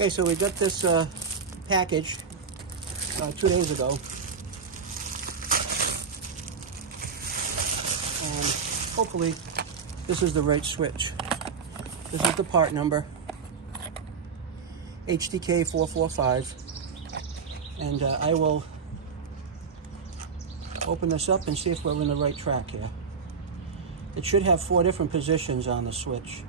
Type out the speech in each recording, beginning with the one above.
Okay, so we got this package 2 days ago, and hopefully this is the right switch. This is the part number, HDK 445, and I will open this up and see if we're in the right track here. It should have 4 different positions on the switch.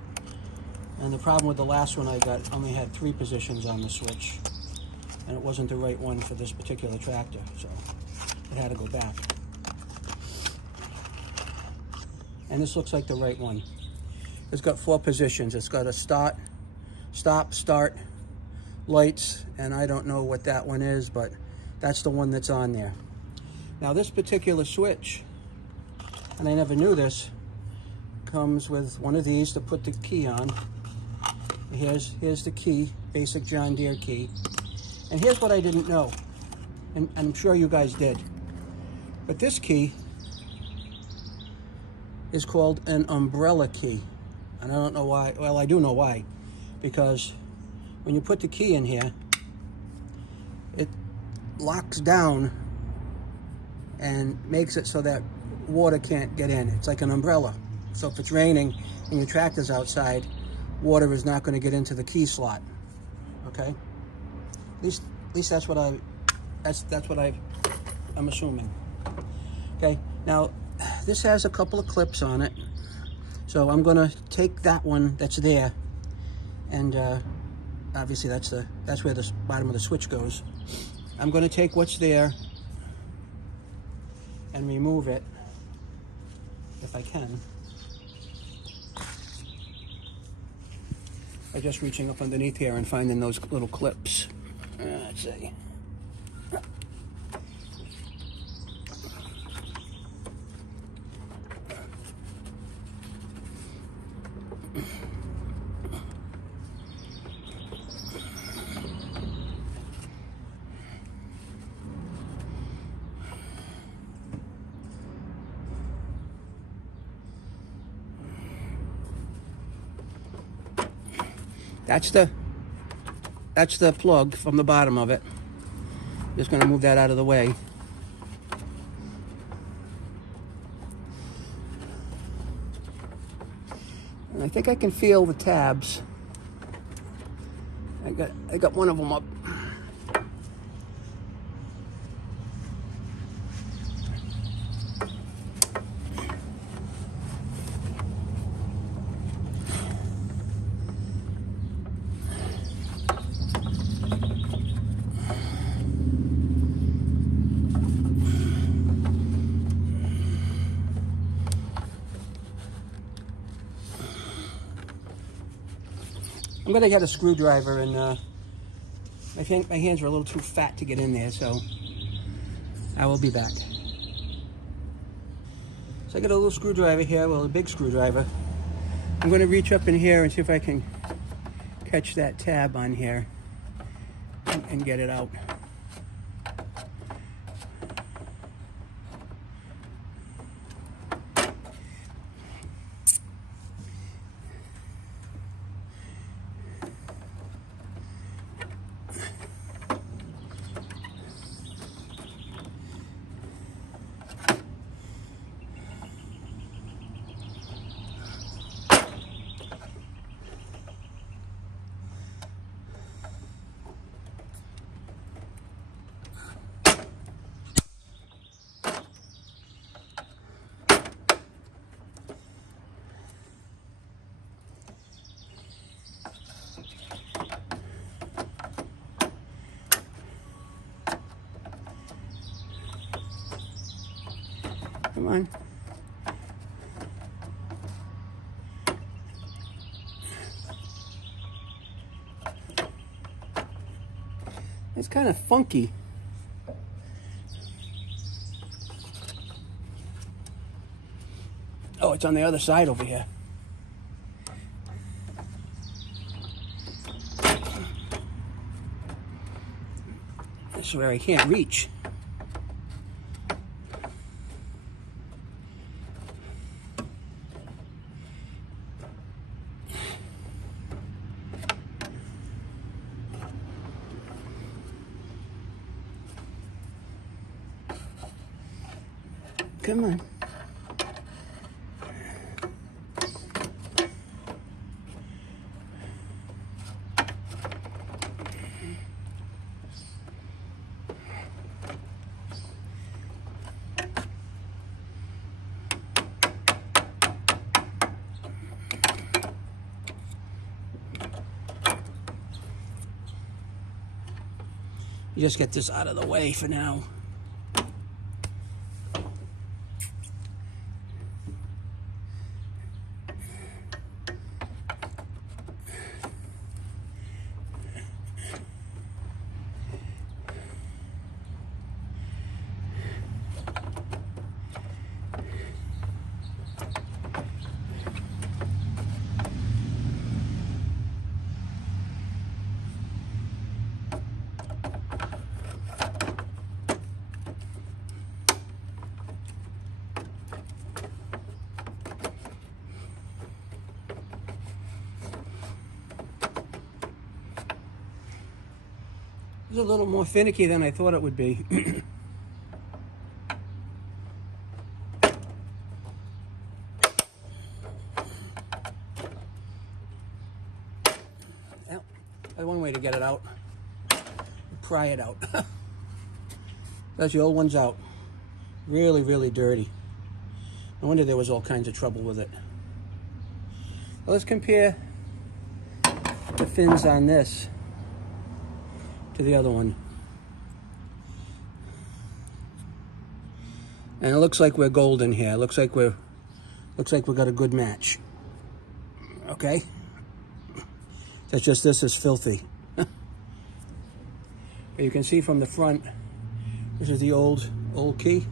And the problem with the last one I got only had 3 positions on the switch, and it wasn't the right one for this particular tractor, so it had to go back. And this looks like the right one. It's got 4 positions. It's got a start, stop, start, lights, and I don't know what that one is, but that's the one that's on there. Now this particular switch, and I never knew this, comes with one of these to put the key on. Here's the key, basic John Deere key. And here's what I didn't know, and I'm sure you guys did. But this key is called an umbrella key. And I don't know why. Well, I do know why. Because when you put the key in here, it locks down and makes it so that water can't get in. It's like an umbrella. So if it's raining and your tractor's outside, water is not going to get into the key slot. Okay? At least that's what I'm assuming. Okay. Now this has a couple of clips on it, so I'm going to take that one that's there, and obviously that's where the bottom of the switch goes. I'm going to take what's there and remove it if I can. By just reaching up underneath here and finding those little clips. Let's see. That's the plug from the bottom of it. Just going to move that out of the way. And I think I can feel the tabs. I got one of them up. I'm going to get a screwdriver, and I think my hands are a little too fat to get in there, so I will be back. So I got a little screwdriver here, well, a big screwdriver. I'm going to reach up in here and see if I can catch that tab on here and get it out. Come on. It's kind of funky. Oh, it's on the other side over here. This is where I can't reach. come on. Just get this out of the way for now. It's a little more finicky than I thought it would be. Well, that's one way to get it out. Pry it out. That's the old one's out. Really, really dirty. No wonder there was all kinds of trouble with it. Well, let's compare the fins on this to the other one. And it looks like we're golden here. It looks like we got a good match. Okay? That's just this is filthy. But you can see from the front, this is the old key.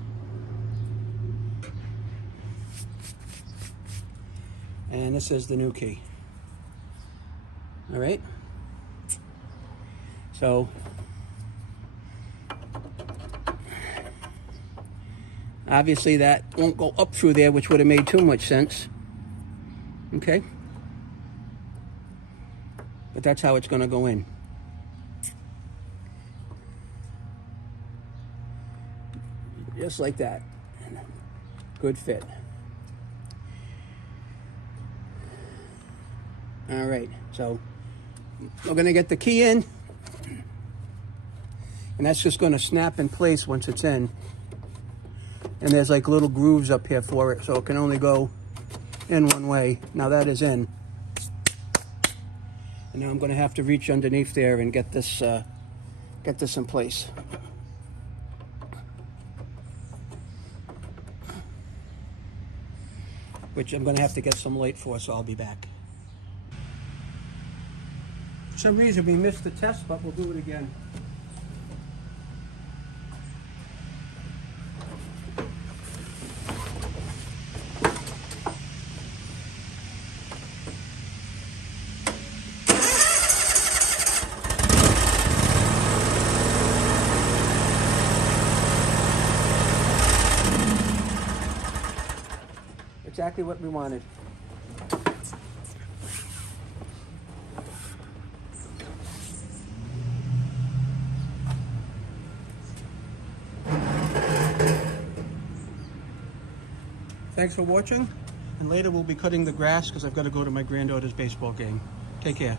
And this is the new key. All right? So, obviously that won't go up through there, which would have made too much sense. Okay? But that's how it's going to go in. Just like that. Good fit. All right, so we're going to get the key in. And that's just going to snap in place once it's in. And there's like little grooves up here for it, so it can only go in one way. Now that is in. And now I'm going to have to reach underneath there and get this in place. Which I'm going to have to get some light for, so I'll be back. For some reason we missed the test, but we'll do it again. Exactly what we wanted. Thanks for watching, and later we'll be cutting the grass because I've got to go to my granddaughter's baseball game. Take care.